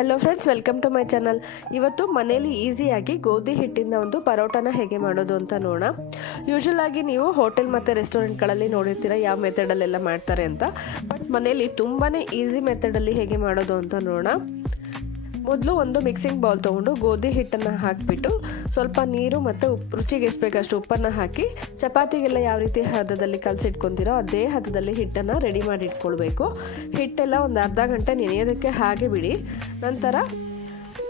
Hello friends welcome to my channel ಇವತ್ತು ಮನೇಲಿ ಈಸಿಯಾಗಿ ಗೋಧಿ ಹಿಟ್ಟಿಂದ ಒಂದು ಪರೋಟನ ಹೇಗೆ ಮಾಡೋದು ಅಂತ ನೋಡೋಣ. ಯೂಶುವಲ್ ಆಗಿ ನೀವು ಹೋಟೆಲ್ ಮತ್ತು ರೆಸ್ಟೋರೆಂಟ್ಗಳಲ್ಲಿ ನೋಡಿರ್ತೀರ, ಯಾವ ಮೆಥಡಲ್ಲೆಲ್ಲ ಮಾಡ್ತಾರೆ ಅಂತ. ಬಟ್ ಮನೇಲಿ ತುಂಬಾ ಈಸಿ ಮೆಥಡಲ್ಲಿ ಹೇಗೆ ಮಾಡೋದು ಅಂತ ನೋಡೋಣ. ಮೊದಲು ಒಂದು ಮಿಕ್ಸಿಂಗ್ ಬೌಲ್ ತೊಗೊಂಡು ಗೋಧಿ ಹಿಟ್ಟನ್ನು ಹಾಕಿಬಿಟ್ಟು ಸ್ವಲ್ಪ ನೀರು ಮತ್ತು ಉಪ್ಪು ರುಚಿಗೆ ಎಷ್ಟು ಬೇಕಷ್ಟು ಉಪ್ಪನ್ನು ಹಾಕಿ ಚಪಾತಿಗೆಲ್ಲ ಯಾವ ರೀತಿ ಹದದಲ್ಲಿ ಕಲಸಿಟ್ಕೊಂತೀರೋ ಅದೇ ಹದದಲ್ಲಿ ಹಿಟ್ಟನ್ನು ರೆಡಿ ಮಾಡಿ ಇಟ್ಕೊಳ್ಬೇಕು. ಹಿಟ್ಟೆಲ್ಲ ಒಂದು ಅರ್ಧ ಗಂಟೆ ನೆನೆಯೋದಕ್ಕೆ ಹಾಗೆ ಬಿಡಿ. ನಂತರ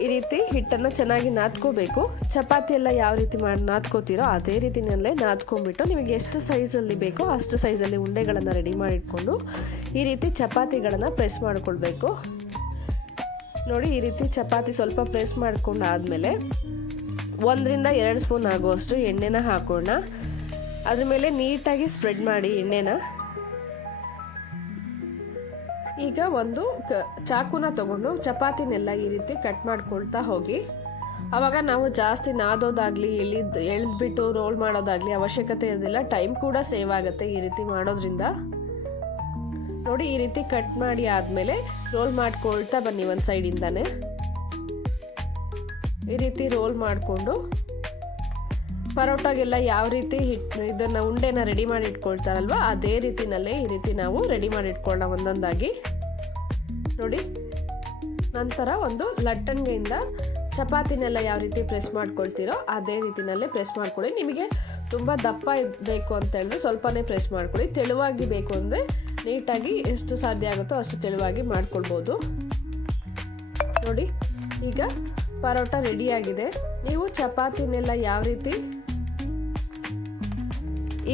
ಈ ರೀತಿ ಹಿಟ್ಟನ್ನು ಚೆನ್ನಾಗಿ ನಾದ್ಕೋಬೇಕು. ಚಪಾತಿ ಎಲ್ಲ ಯಾವ ರೀತಿ ಮಾಡಿ ನಾದ್ಕೋತೀರೋ ಅದೇ ರೀತಿಯಲ್ಲೇ ನಾದ್ಕೊಂಡ್ಬಿಟ್ಟು ನಿಮಗೆ ಎಷ್ಟು ಸೈಜಲ್ಲಿ ಬೇಕೋ ಅಷ್ಟು ಸೈಜಲ್ಲಿ ಉಂಡೆಗಳನ್ನು ರೆಡಿ ಮಾಡಿಟ್ಕೊಂಡು ಈ ರೀತಿ ಚಪಾತಿಗಳನ್ನು ಪ್ರೆಸ್ ಮಾಡ್ಕೊಳ್ಬೇಕು. ನೋಡಿ, ಈ ರೀತಿ ಚಪಾತಿ ಸ್ವಲ್ಪ ಪ್ರೆಸ್ ಮಾಡ್ಕೊಂಡು ಆದಮೇಲೆ ಒಂದರಿಂದ ಎರಡು ಸ್ಪೂನ್ ಆಗುವಷ್ಟು ಎಣ್ಣೆನ ಹಾಕೋಣ. ಅದ್ರ ಮೇಲೆ ನೀಟಾಗಿ ಸ್ಪ್ರೆಡ್ ಮಾಡಿ ಎಣ್ಣೆನ. ಈಗ ಒಂದು ಕ, ಚಾಕುನ ತಗೊಂಡು ಚಪಾತಿನೆಲ್ಲ ಈ ರೀತಿ ಕಟ್ ಮಾಡ್ಕೊಳ್ತಾ ಹೋಗಿ. ಆವಾಗ ನಾವು ಜಾಸ್ತಿ ನಾದೋದಾಗಲಿ, ಎಳಿದ್, ಎಳೆದ್ಬಿಟ್ಟು ರೋಲ್ ಮಾಡೋದಾಗಲಿ ಅವಶ್ಯಕತೆ ಇರೋದಿಲ್ಲ. ಟೈಮ್ ಕೂಡ ಸೇವ್ ಆಗುತ್ತೆ ಈ ರೀತಿ ಮಾಡೋದ್ರಿಂದ. ನೋಡಿ, ಈ ರೀತಿ ಕಟ್ ಮಾಡಿ ಆದಮೇಲೆ ರೋಲ್ ಮಾಡ್ಕೊಳ್ತಾ ಬನ್ನಿ ಒಂದು ಸೈಡಿಂದಾನೆ ಈ ರೀತಿ ರೋಲ್ ಮಾಡಿಕೊಂಡು ಪರೋಟಾಗೆಲ್ಲ ಯಾವ ರೀತಿ ಹಿಟ್ಟು ಇದನ್ನು ಉಂಡೆನ ರೆಡಿ ಮಾಡಿ ಇಟ್ಕೊಳ್ತಾರಲ್ವ, ಅದೇ ರೀತಿನಲ್ಲೇ ಈ ರೀತಿ ನಾವು ರೆಡಿ ಮಾಡಿ ಇಟ್ಕೊಳ್ಳೋಣ ಒಂದೊಂದಾಗಿ. ನೋಡಿ, ನಂತರ ಒಂದು ಲಟ್ಟಣಿಗೆಯಿಂದ ಚಪಾತಿನೆಲ್ಲ ಯಾವ ರೀತಿ ಪ್ರೆಸ್ ಮಾಡ್ಕೊಳ್ತೀರೋ ಅದೇ ರೀತಿನಲ್ಲೇ ಪ್ರೆಸ್ ಮಾಡ್ಕೊಳ್ಳಿ. ನಿಮಗೆ ತುಂಬ ದಪ್ಪ ಬೇಕು ಅಂತ ಹೇಳಿದ್ರೆ ಸ್ವಲ್ಪನೇ ಪ್ರೆಸ್ ಮಾಡ್ಕೊಳ್ಳಿ. ತೆಳುವಾಗಿ ಬೇಕು ಅಂದರೆ ನೀಟಾಗಿ ಎಷ್ಟು ಸಾಧ್ಯ ಆಗುತ್ತೋ ಅಷ್ಟು ತೆಳುವಾಗಿ ಮಾಡ್ಕೊಳ್ಬೋದು. ನೋಡಿ, ಈಗ ಪರೋಟ ರೆಡಿಯಾಗಿದೆ ನೀವು ಚಪಾತಿನೆಲ್ಲ ಯಾವ ರೀತಿ,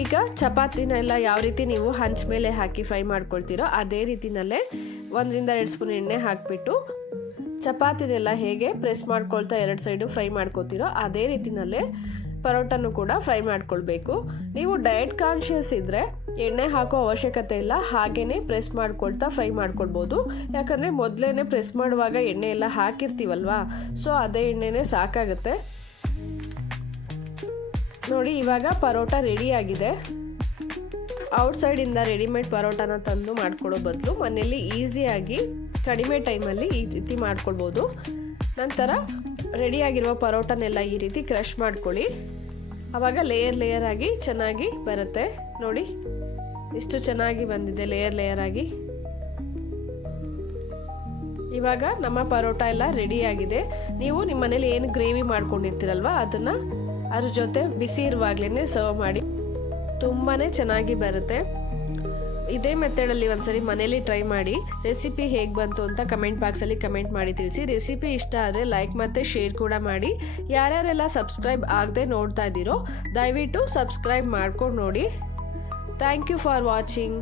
ಈಗ ಚಪಾತಿನೆಲ್ಲ ಯಾವ ರೀತಿ ನೀವು ಹಂಚ ಮೇಲೆ ಹಾಕಿ ಫ್ರೈ ಮಾಡ್ಕೊಳ್ತೀರೋ ಅದೇ ರೀತಿನಲ್ಲೇ ಒಂದರಿಂದ ಎರಡು ಸ್ಪೂನ್ ಎಣ್ಣೆ ಹಾಕಿಬಿಟ್ಟು ಚಪಾತಿನೆಲ್ಲ ಹೇಗೆ ಪ್ರೆಸ್ ಮಾಡ್ಕೊಳ್ತಾ ಎರಡು ಸೈಡು ಫ್ರೈ ಮಾಡ್ಕೊತೀರೋ ಅದೇ ರೀತಿನಲ್ಲೇ ಪರೋಟನು ಕೂಡ ಫ್ರೈ ಮಾಡ್ಕೊಳ್ಬೇಕು. ನೀವು ಡಯಟ್ ಕಾನ್ಷಿಯಸ್ ಇದ್ದರೆ ಎಣ್ಣೆ ಹಾಕೋ ಅವಶ್ಯಕತೆ ಇಲ್ಲ, ಹಾಗೇನೆ ಪ್ರೆಸ್ ಮಾಡ್ಕೊಳ್ತಾ ಫ್ರೈ ಮಾಡ್ಕೊಳ್ಬೋದು. ಯಾಕಂದರೆ ಮೊದಲೇ ಪ್ರೆಸ್ ಮಾಡುವಾಗ ಎಣ್ಣೆ ಎಲ್ಲ ಹಾಕಿರ್ತೀವಲ್ವಾ? ಸೊ ಅದೇ ಎಣ್ಣೆನೇ ಸಾಕಾಗುತ್ತೆ. ನೋಡಿ, ಇವಾಗ ಪರೋಟ ರೆಡಿ ಆಗಿದೆ. ಔಟ್ಸೈಡಿಂದ ರೆಡಿಮೇಡ್ ಪರೋಟಾನ ತಂದು ಮಾಡ್ಕೊಳ್ಳೋ ಬದಲು ಮನೆಯಲ್ಲಿ ಈಸಿಯಾಗಿ ಕಡಿಮೆ ಟೈಮಲ್ಲಿ ಈ ರೀತಿ ಮಾಡ್ಕೊಳ್ಬೋದು. ನಂತರ ರೆಡಿಯಾಗಿರುವ ಪರೋಟನೆಲ್ಲ ಈ ರೀತಿ ಕ್ರಷ್ ಮಾಡ್ಕೊಳ್ಳಿ. ಆವಾಗ ಲೇಯರ್ ಲೇಯರ್ ಆಗಿ ಚೆನ್ನಾಗಿ ಬರುತ್ತೆ. ನೋಡಿ, ಇಷ್ಟು ಚೆನ್ನಾಗಿ ಬಂದಿದೆ ಲೇಯರ್ ಲೇಯರ್ ಆಗಿ. ಇವಾಗ ನಮ್ಮ ಪರೋಟ ಎಲ್ಲ ರೆಡಿ ಆಗಿದೆ. ನೀವು ನಿಮ್ಮ ಮನೇಲಿ ಏನು ಗ್ರೇವಿ ಮಾಡ್ಕೊಂಡಿರ್ತೀರಲ್ವ, ಅದನ್ನು ಅದ್ರ ಜೊತೆ ಬಿಸಿ ಇರುವಾಗ್ಲೇ ಸರ್ವ್ ಮಾಡಿ. ತುಂಬಾ ಚೆನ್ನಾಗಿ ಬರುತ್ತೆ. ಇದೇ ಮೆಥಡಲ್ಲಿ ಒಂದ್ಸರಿ ಮನೇಲಿ ಟ್ರೈ ಮಾಡಿ ರೆಸಿಪಿ ಹೇಗೆ ಬಂತು ಅಂತ ಕಮೆಂಟ್ ಬಾಕ್ಸಲ್ಲಿ ಕಮೆಂಟ್ ಮಾಡಿ ತಿಳಿಸಿ. ರೆಸಿಪಿ ಇಷ್ಟ ಆದರೆ ಲೈಕ್ ಮತ್ತೆ ಶೇರ್ ಕೂಡ ಮಾಡಿ. ಯಾರ್ಯಾರೆಲ್ಲ ಸಬ್ಸ್ಕ್ರೈಬ್ ಆಗದೆ ನೋಡ್ತಾ ಇದ್ದೀರೋ, ದಯವಿಟ್ಟು ಸಬ್ಸ್ಕ್ರೈಬ್ ಮಾಡ್ಕೊಂಡು ನೋಡಿ. Thank you for watching